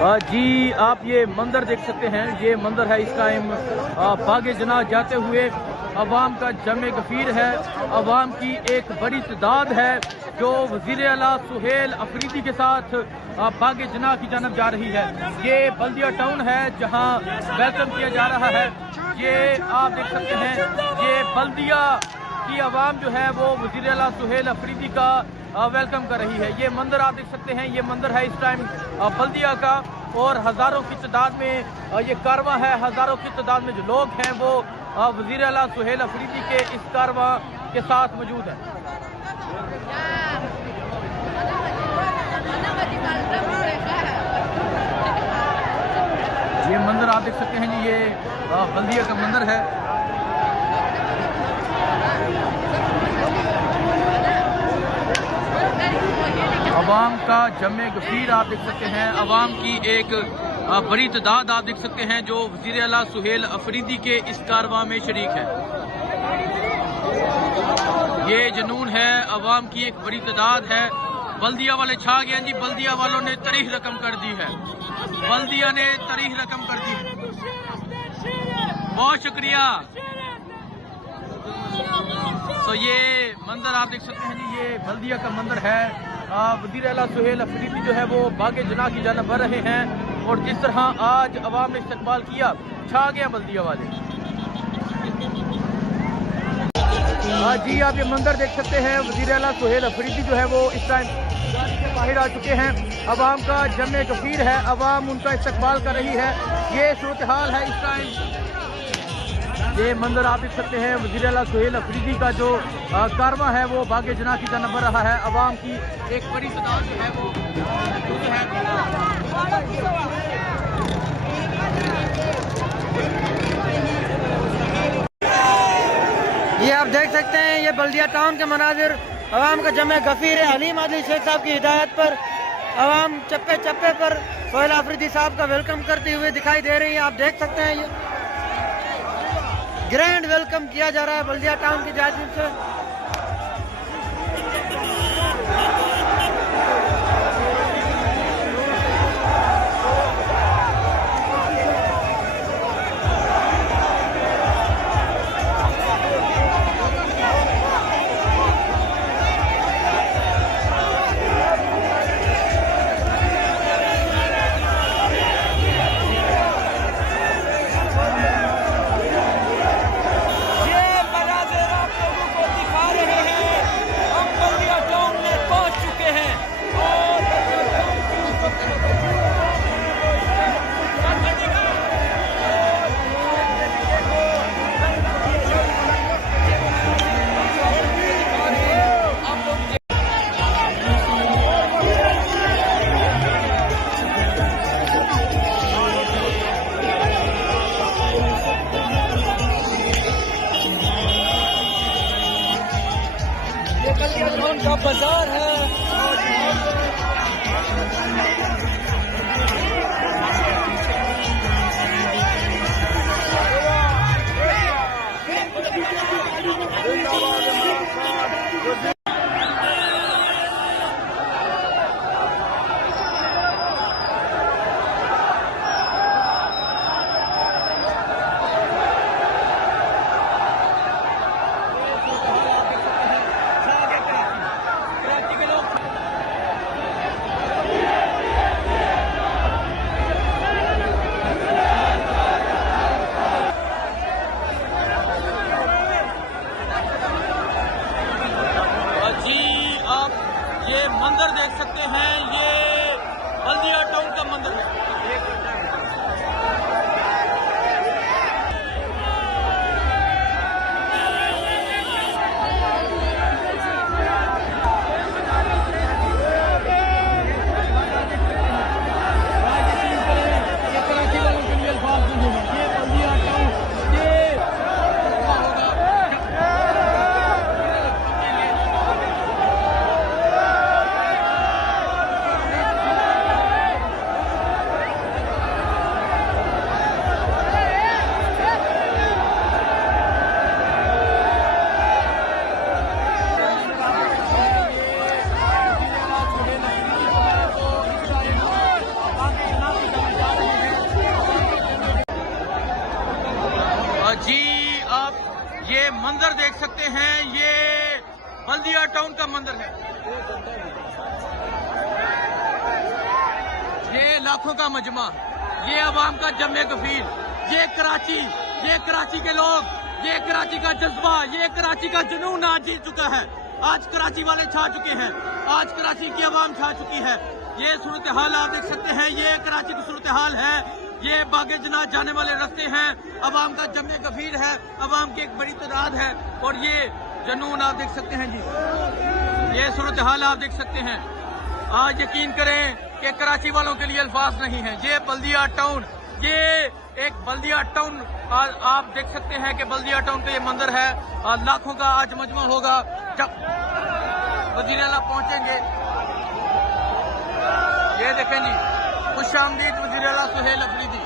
जी आप ये मंदिर देख सकते हैं। ये मंदिर है इस टाइम बागे जना जाते हुए अवाम का जमे गफीर है। अवाम की एक बड़ी तादाद है जो वज़ीर आला सुहेल अफरीदी के साथ बागे जना की जानब जा रही है। ये बल्दिया टाउन है जहां वेलकम किया जा रहा है। ये आप देख सकते हैं ये बल्दिया की आवाम जो है वो वज़ीर आला सुहेल अफरीदी का वेलकम कर रही है। ये मंदिर आप देख सकते हैं। ये मंदिर है इस टाइम बल्दिया का और हज़ारों की तादाद में ये कारवां है। हज़ारों की तादाद में जो लोग हैं वो वज़ीर आला सुहेल अफरीदी के इस कारवां के साथ मौजूद है। ये मंदिर आप देख सकते हैं जी, ये बल्दिया का मंदिर है। अवाम का जमे गफीर आप देख सकते हैं। अवाम की एक बड़ी तादाद आप देख सकते हैं जो वज़ीर आला सुहेल अफरीदी के इस कारवां में शरीक है। ये जुनून है, अवाम की एक बड़ी तादाद है। बल्दिया वाले छा गए हैं जी। बल्दिया वालों ने तरीह रकम कर दी है। बल्दिया ने तरीह रकम कर दी है। बहुत शुक्रिया। तो ये मंदिर आप देख सकते हैं जी, ये बल्दिया का मंदिर है। वज़ीर आला सुहेल अफरीदी जो है वो बागे जना की जानब बढ़ रहे हैं और जिस तरह आज अवाम ने इस्तकबाल किया, छा गया बल्दिया वाले। जी आप ये मंदिर देख सकते हैं। वज़ीर आला सुहेल अफरीदी जो है वो इस टाइम से बाहर आ चुके हैं। अवाम का जमे गफीर है, अवाम उनका इस्तकबाल कर रही है। ये सूरत हाल है इस टाइम। ये मंदिर आप देख सकते हैं। वज़ीर आला सुहेल अफरीदी का जो कारवां है वो बागे जना की जानब बढ़ रहा है। अवाम की एक बड़ी तादाद जो है वो है। ये आप देख सकते हैं ये बल्दिया टाउन के मनाजिर। अवाम का जमे गफीर है। हलीम आदिल शेख साहब की हिदायत पर अवाम चप्पे चप्पे पर सुहेल अफरीदी साहब का वेलकम करते हुए दिखाई दे रही है। आप देख सकते हैं ये ग्रैंड वेलकम किया जा रहा है बल्दिया टाउन की जानिब से। मंजर देख सकते हैं, ये बल्दिया टाउन का मंजर है। ये लाखों का मजमा, ये अवाम का जमे गफीर, ये कराची के लोग, ये कराची का जज्बा, ये कराची का जुनून आज जीत चुका है। आज कराची वाले छा चुके हैं, आज कराची की आवाम छा चुकी है। ये सूरत हाल आप देख सकते हैं, ये कराची की सूरत हाल है। ये बागे जना जाने वाले रास्ते हैं, अवाम का जमे गफीर है, अवाम की एक बड़ी तादाद है और ये जुनून आप देख सकते हैं जी। ये सूरत हाल आप देख सकते हैं। आज यकीन करें कि कराची वालों के लिए अल्फाज नहीं है। ये बल्दिया टाउन, ये एक बल्दिया टाउन आप देख सकते हैं कि बल्दिया टाउन का ये मंदिर है। लाखों का आज मजमा होगा जब वजीर आला पहुंचेंगे। ये देखें जी, खुशामदीद वजीर आला सुहेल अफरीदी।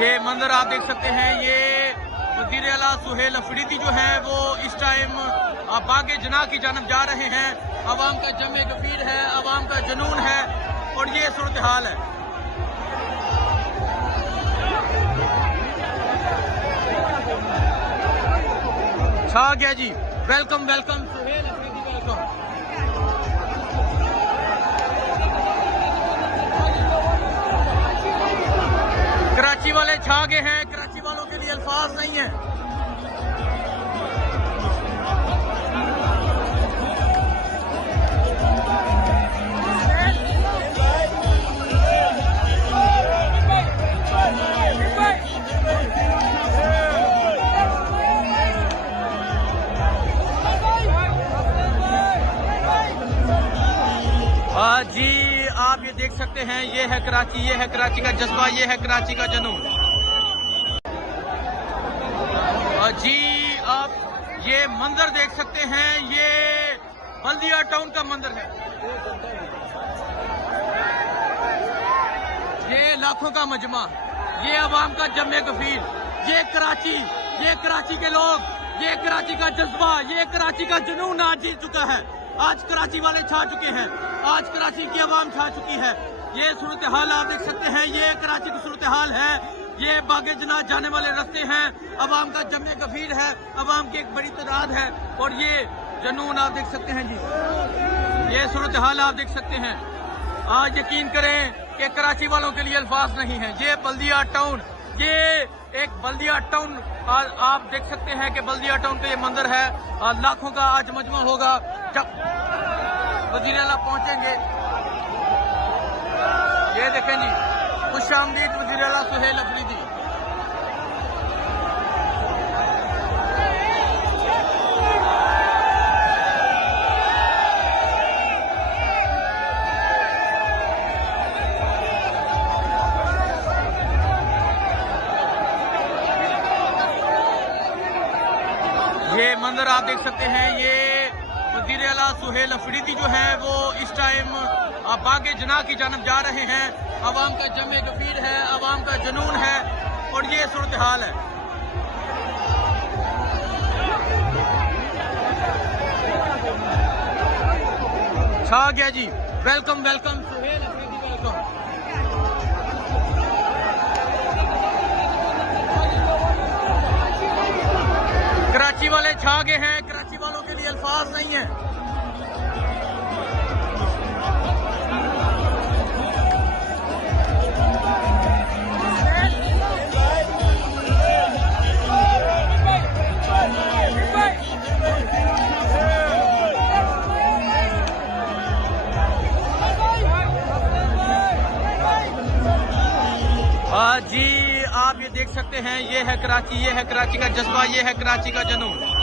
ये मंदिर आप देख सकते हैं, ये वजीर आला सुहेल अफरीदी जो है वो इस टाइम बागे जना की जानब जा रहे हैं। अवाम का जमे गफीर है, अवाम का जुनून है और ये सूरत हाल है। छा गया जी। Welcome welcome Sohail Afridi, welcome. Karachi वाले छा गए हैं, कराची वालों के लिए अल्फाज नहीं है। जी आप ये देख सकते हैं, ये है कराची, ये है कराची का जज्बा, ये है कराची का जुनून। जी आप ये मंजर देख सकते हैं, ये बल्दिया टाउन का मंजर है। ये लाखों का मजमा, ये अवाम का जमे गफीर, ये कराची के लोग, ये कराची का जज्बा, ये कराची का जुनून आज जीत चुका है। आज कराची वाले छा चुके हैं, आज कराची की आवाम छा चुकी है। ये सूरत हाल आप देख सकते हैं, ये कराची की सूरत हाल है। ये बागे जना जाने वाले रास्ते हैं, अवाम का जमे गफीर है, अवाम की एक बड़ी तादाद है और ये जुनून आप देख सकते हैं जी। ये सूरत हाल आप देख सकते हैं। आज यकीन करें कि कराची वालों के लिए अल्फाज नहीं है। ये बल्दिया टाउन, ये एक बल्दिया टाउन आप देख सकते हैं कि बल्दिया टाउन का ये मंदिर है। लाखों का आज मजमा होगा जब वजीर आला पहुंचेंगे। ये देखें जी, खुशामदीद वजीर आला सुहेल अफरीदी। ये मंदिर आप देख सकते हैं, ये वजीर आला सुहेल अफरीदी जो है वो इस टाइम बागे जना की जानब जा रहे हैं। अवाम का जमे गफीर है, अवाम का जुनून है और ये सूरत हाल है। छा गया जी। Welcome welcome Sohail Afridi, welcome. Karachi वाले छा गए हैं, कराची वालों के लिए अल्फाज नहीं है। जी आप ये देख सकते हैं, ये है कराची, ये है कराची का जज्बा, ये है कराची का जुनून।